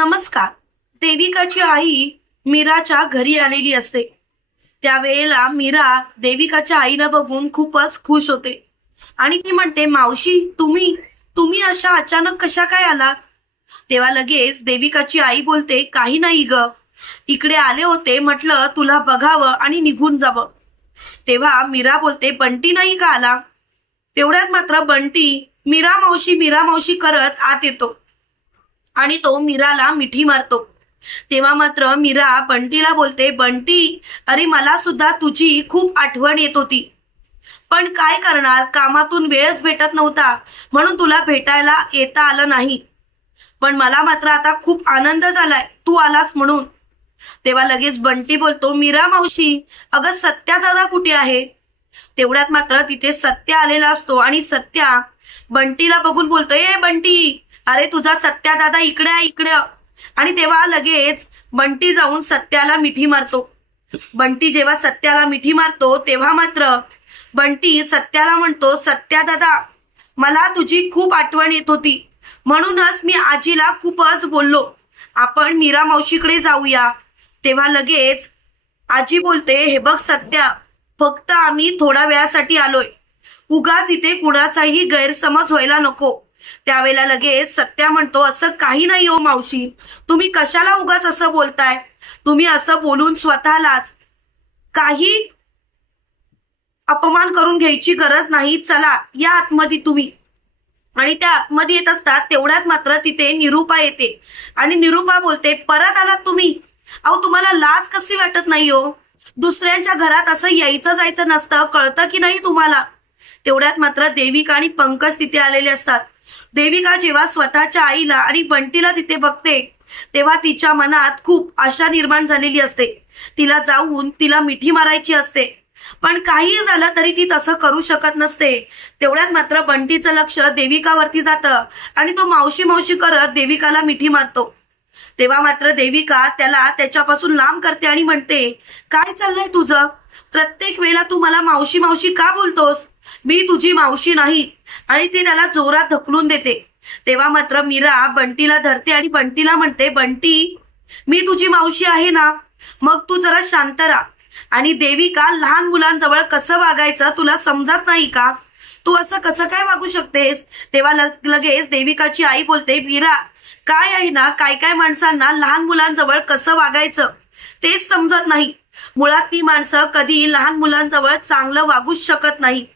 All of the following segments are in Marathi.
नमस्कार. देविकाची आई मीराच्या घरी आलेली असते. त्यावेळेला मीरा देविकाच्या आईला बघून खूपच खुश होते. आणि ती म्हणते मावशी तुम्ही तुम्ही अशा अचानक कशा काय आलात? तेव्हा लगेच देविकाची आई बोलते काही नाही ग. इकडे आले होते म्हटलं तुला बघावं आणि निघून जावं. तेव्हा मीरा बोलते बंटी नाही का आला. तेवढ्यात मात्र बंटी मीरा मावशी मीरा मावशी करत आत येतो. आणि तो मीराला मिठी मारतो. तेव्हा मात्र मीरा बंटीला बोलते बंटी अरे मला सुद्धा तुझी खूप आठवण येत होती. पण काय करणार? कामातून वेळच भेटत नव्हता. म्हणून तुला भेटायला येता आलं नाही. पण मला मात्र आता खूप आनंद झालाय. तू आलास म्हणून. तेव्हा लगेच बंटी बोलतो मीरा मावशी अगं सत्या दादा कुठे आहे? तेवढ्यात मात्र तिथे सत्या आलेला असतो आणि सत्या बंटीला बघून बोलतो ए बंटी अरे तुझा सत्या दादा इकडे आहे इकडे आणि तेव्हा लगेच बंटी जाऊन सत्याला मिठी मारतो. बंटी जेव्हा सत्याला मिठी मारतो तेव्हा मात्र बंटी सत्याला म्हणतो सत्या दादा मला तुझी खूप आठवण येत होती. म्हणूनच मी आजीला खूपच बोललो. आपण मीरा मावशीकडे जाऊया. तेव्हा लगेच आजी बोलते हे बघ सत्या फक्त आम्ही थोड्या वेळासाठी आलोय. उगाच इथे कुणाचाही गैरसमज व्हायला नको. त्यावेळेला लगेच सत्या म्हणतो असं काही नाही हो मावशी. तुम्ही कशाला उगाच असं बोलताय? तुम्ही असं बोलून स्वतःलाच काही अपमान करून घ्यायची गरज नाही. चला या आतमध्ये तुम्ही. आणि त्या आतमध्ये येत असतात तेवढ्यात मात्र तिथे निरुपा येते. आणि निरुपा बोलते परत आलात तुम्ही? अहो तुम्हाला लाज कशी वाटत नाही हो? दुसऱ्यांच्या घरात असं यायचं जायचं नसतं कळतं की नाही तुम्हाला? तेवढ्यात मात्र देविका आणि पंकज तिथे आलेले असतात. देविका जेव्हा स्वतःच्या आईला आणि बंटीला तिथे बघते तेव्हा तिच्या मनात खूप आशा निर्माण झालेली असते. तिला जाऊन तिला मिठी मारायची असते. पण काहीही झालं तरी ती तसं करू शकत नसते. तेवढ्यात मात्र बंटीचं लक्ष देविकावरती जातं आणि तो मावशी मावशी करत देविकाला मिठी मारतो. तेव्हा मात्र देविका त्याला त्याच्यापासून लांब करते आणि म्हणते काय चाललंय तुझं? प्रत्येक वेळेला तू मला मावशी मावशी का बोलतोस? मी तुझी मावशी नाही. आणि ती त्याला जोरात धकलून देते. तेव्हा मात्र मीरा बंटीला धरते आणि बंटीला म्हणते बंटी मी तुझी मावशी आहे ना? मग तू जरा शांत राहा. आणि देविका लहान मुलांजवळ कसं वागायचं तुला समजत नाही का? तू असं कसं काय वागू शकतेस? तेव्हा लग- लगेच देविकाची आई बोलते मीरा काय आहे ना? काय काय माणसांना लहान मुलांजवळ कसं वागायचं? तेच समजत नाही. मुळात ती माणसं कधी लहान मुलांजवळ चांगलं वागूच शकत नाही.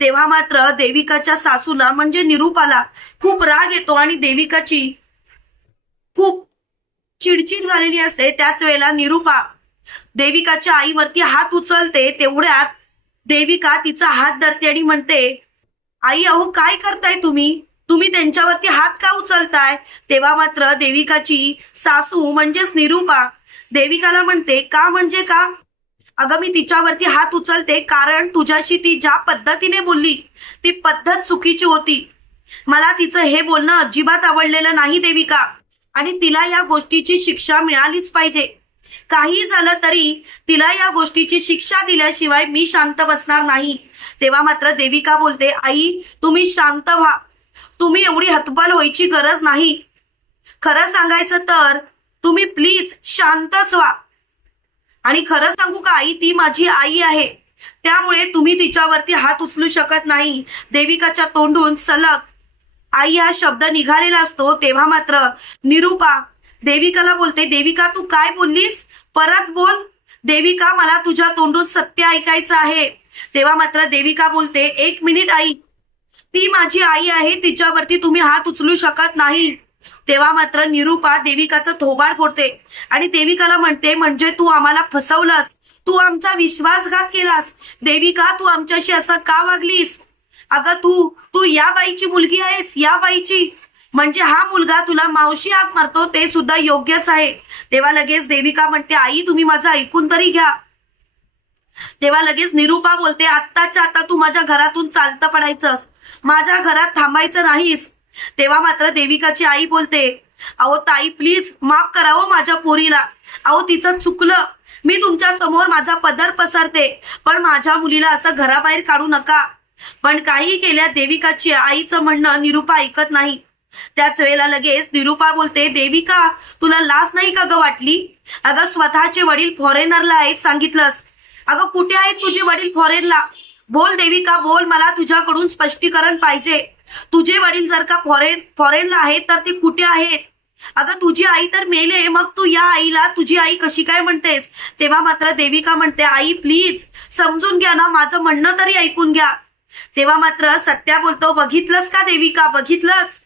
तेव्हा मात्र देविकाच्या सासूला म्हणजे निरूपाला खूप राग येतो आणि देविकाची खूप चिडचिड झालेली असते. त्याच वेळेला निरूपा देविकाच्या आईवरती हात उचलते. तेवढ्यात देविका तिचा हात धरते आणि म्हणते आई अहो काय करताय तुम्ही? तुम्ही त्यांच्यावरती हात का उचलताय? तेव्हा मात्र देविकाची सासू म्हणजेच निरूपा देविकाला म्हणते का म्हणजे का? अगं मी तिच्यावरती हात उचलते कारण तुझ्याशी ती ज्या पद्धतीने बोलली ती पद्धत चुकीची होती. मला तिचं हे बोलणं अजिबात आवडलेलं नाही देविका. आणि तिला या गोष्टीची शिक्षा मिळालीच पाहिजे. काही झालं तरी तिला या गोष्टीची शिक्षा दिल्याशिवाय मी शांत बसणार नाही. तेव्हा मात्र देविका बोलते आई तुम्ही शांत व्हा. तुम्ही एवढी हतबल व्हायची गरज नाही. खरं सांगायचं तर तुम्ही प्लीज शांतच व्हा. आणि खरं सांगू का आई ती माझी आई आहे. त्यामुळे तुम्ही तिच्यावरती हात उचलू शकत नाही. देविकाच्या तोंडून सलग आई हा शब्द निघालेला असतो तेव्हा मात्र निरूपा देविकाला बोलते देविका तू काय बोललीस? परत बोल. देविका मला तुझ्या तोंडून सत्य ऐकायचं आहे. तेव्हा मात्र देविका बोलते एक मिनिट आई ती माझी आई आहे तिच्यावरती तुम्ही हात उचलू शकत नाही. तेव्हा मात्र निरूपा देविकाचं थोबाड फोडते. आणि देविकाला म्हणते म्हणजे तू आम्हाला फसवलंस. तू आमचा विश्वासघात केलास. देविका तू आमच्याशी असं का वागलीस? अगं तू तू या बाईची मुलगी आहेस या बाईची. म्हणजे हा मुलगा तुला मावशी हाक मारतो ते सुद्धा योग्यच आहे. तेव्हा लगेच देविका म्हणते आई तुम्ही माझं ऐकून तरी घ्या. तेव्हा लगेच निरूपा बोलते आत्ताच्या आता तू माझ्या घरातून चालतं पडायचंस. माझ्या घरात थांबायचं नाहीस. तेव्हा मात्र देविकाची आई बोलते अहो ताई प्लीज माफ करावं हो माझ्या पोरीला. अहो तिचं चुकलं. मी तुमच्यासमोर माझा पदर पसरते पण माझ्या मुलीला असं घराबाहेर काढू नका. पण काही केल्या देविकाची आईचं म्हणणं निरूपा ऐकत नाही. त्याच वेळेला लगेच निरुपा बोलते देविका तुला लाज नाही का ग वाटली? अगं स्वतःचे वडील फॉरेनरला आहेत सांगितलंस. अगं कुठे आहेत तुझे वडील फॉरेनला बोल देविका बोल मला तुझ्याकडून स्पष्टीकरण पाहिजे. तुझे वडील जर का फॉरेन फॉरेनला आहेत तर ते कुठे आहेत? अगं तुझी आई तर मेले मग तू या आईला तुझी आई कशी काय म्हणतेस? तेव्हा मात्र देविका म्हणते आई प्लीज समजून घ्या ना माझं म्हणणं तरी ऐकून घ्या. तेव्हा मात्र सत्या बोलतो बघितलंस का देविका? बघितलंस?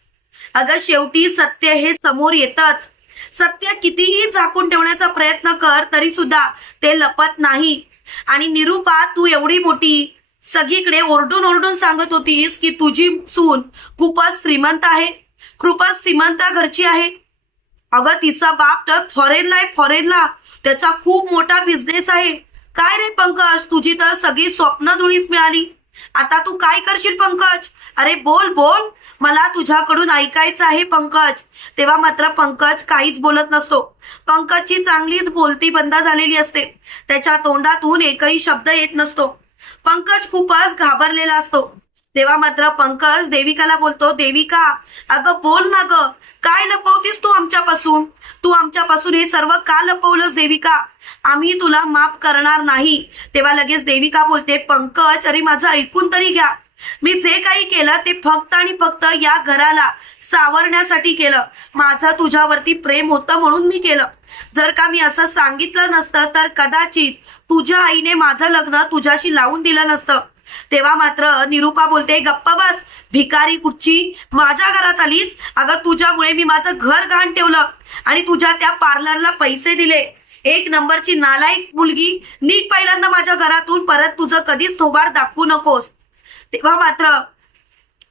अगं शेवटी सत्य हे समोर येतच. सत्य कितीही झाकून ठेवण्याचा प्रयत्न कर तरी सुद्धा ते लपत नाही. आणि निरुपा तू एवढी मोठी सगळीकडे ओरडून ओरडून सांगत होतीस की तुझी सून खूपच श्रीमंत आहे खूपच श्रीमंत घरची आहे. अगं तिचा बाप तर फॉरेनला आहे फॉरेनला त्याचा खूप मोठा बिझनेस आहे. काय रे पंकज तुझी तर सगळी स्वप्न धुळीच मिळाली. आता तू काय करशील पंकज? अरे बोल बोल. मला तुझ्याकडून ऐकायचं आहे पंकज. तेव्हा मात्र पंकज काहीच बोलत नसतो. पंकजची चांगलीच बोलती बंद झालेली असते. त्याच्या तोंडातून एकही शब्द येत नसतो. पंकज खूपच घाबरलेला असतो. तेव्हा मात्र पंकज देविकाला बोलतो देविका अगं बोल ना ग. काय लपवतीस तू आमच्यापासून? तू आमच्यापासून हे सर्व का लपवलंस देविका? आम्ही तुला माफ करणार नाही. तेव्हा लगेच देविका बोलते पंकज अरे माझं ऐकून तरी घ्या. मी जे काही केलं ते फक्त आणि फक्त या घराला सावरण्यासाठी केलं. माझं तुझ्यावरती प्रेम होतं म्हणून मी केलं. जर का मी असं सांगितलं नसतं तर कदाचित तुझ्या आईने माझं लग्न तुझ्याशी लावून दिलं नसतं. तेव्हा मात्र निरुपा बोलते गप्पा बस भिकारी कुठची? माझ्या घरात आलीस? अगं तुझ्यामुळे मी माझं घर घाण ठेवलं आणि तुझ्या त्या पार्लरला पैसे दिले. एक नंबरची नालायक मुलगी नीट पहिल्यांदा माझ्या घरातून परत तुझं कधीच थोबाड दाखवू नकोस. तेव्हा मात्र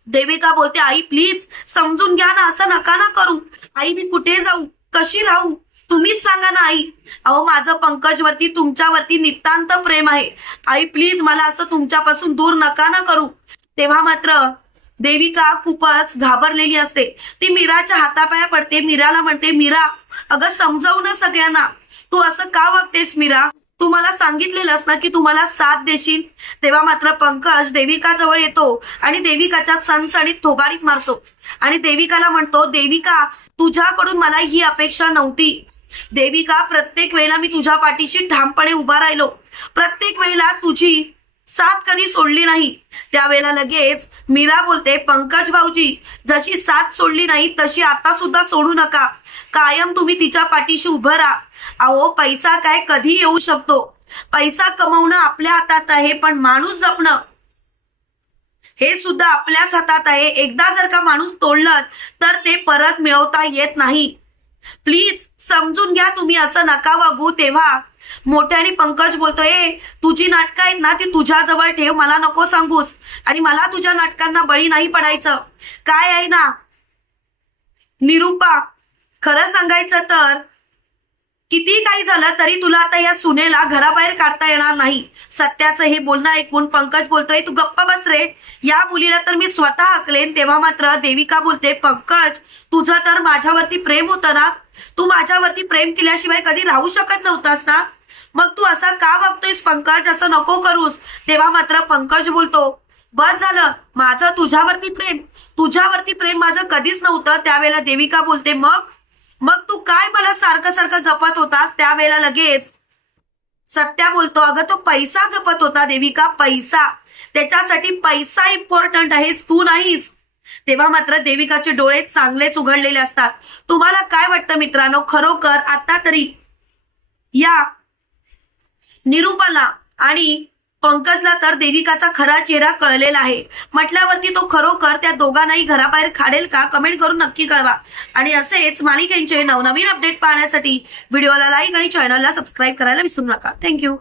देविका बोलते आई प्लीज समजून घ्या ना असं नका ना करू. आई मी कुठे जाऊ? कशी राहू? तुम्हीच सांगा ना आई. अहो माझं पंकजवरती तुमच्यावरती नितांत प्रेम आहे. आई प्लीज मला असं तुमच्यापासून दूर नका ना करू. तेव्हा मात्र देविका खूपच घाबरलेली असते. ती मीराच्या हातापाया पडते मीराला म्हणते मीरा अगं समजावू ना सगळ्यांना. तू असं का वागतेस मीरा? तू मला सांगितलेलंस ना की तुम्हाला साथ देशील. तेव्हा मात्र पंकज देविका जवळ येतो आणि देविकाच्या सणसणीत थोबाडीत मारतो. आणि देविकाला म्हणतो देविका तुझ्याकडून मला ही अपेक्षा नव्हती. देविका प्रत्येक वेळेला मी तुझ्या पाठीशी ठामपणे उभा राहिलो. प्रत्येक वेळेला तुझी साथ कधी सोडली नाही. त्यावेळेला लगेच मीरा बोलते पंकज भाऊजी जशी साथ सोडली नाही तशी आता सुद्धा सोडू नका. कायम तुम्ही तिच्या पाठीशी उभं राहा. अहो पैसा काय कधी येऊ शकतो? पैसा कमवणं आपल्या हातात आहे पण माणूस जपणं हे सुद्धा आपल्याच हातात आहे. एकदा जर का माणूस तोडलं तर ते परत मिळवता येत नाही. प्लीज समजून घ्या तुम्ही असं नका वागू. तेव्हा मोठ्याने पंकज बोलतोय "ए, तुझी नाटकं आहेत ना ती तुझ्या जवळ ठेव मला नको सांगूस. आणि मला तुझ्या नाटकांना बळी नाही पडायचं. काय आहे ना? निरूपा खरं सांगायचं तर किती काही झालं तरी तुला आता या सुनेला घराबाहेर काढता येणार नाही. सत्याचं हे बोलणं ऐकून पंकज बोलतोय तू गप्पा बस रे. या मुलीला तर मी स्वतः हकलेन तेव्हा मात्र देविका बोलते पंकज तुझं तर माझ्यावरती प्रेम होतं ना? तू माझ्यावरती प्रेम केल्याशिवाय कधी राहू शकत नव्हतास ना? मग तू असा का वागतोयस पंकज? असं नको करूस. तेव्हा मात्र पंकज बोलतो बस झालं. माझं तुझ्यावरती प्रेम. तुझ्यावरती प्रेम माझं कधीच नव्हतं. त्यावेळेला देविका बोलते मग? मग तू काय मला सारखं सारखं जपत होतास त्यावेळेला लगेच सत्या बोलतो अगं तो पैसा जपत होता देविका पैसा. त्याच्यासाठी पैसा इम्पॉर्टंट आहेस तू नाहीस. तेव्हा मात्र देविकाचे डोळे चांगलेच उघडलेले असतात. तुम्हाला काय वाटतं मित्रांनो? खरोखर आता तरी या निरूपाला आणि पंकजला तर देविकाचा खरा चेहरा कळलेला आहे. म्हटल्यावरती तो खरोखर त्या दोघांनाही घराबाहेर खाडेल का? कमेंट करून नक्की कळवा. आणि असेच मालिकेंचे नवनवीन अपडेट पाहण्यासाठी व्हिडिओला लाईक आणि चॅनलला सबस्क्राईब करायला विसरू नका. थँक्यू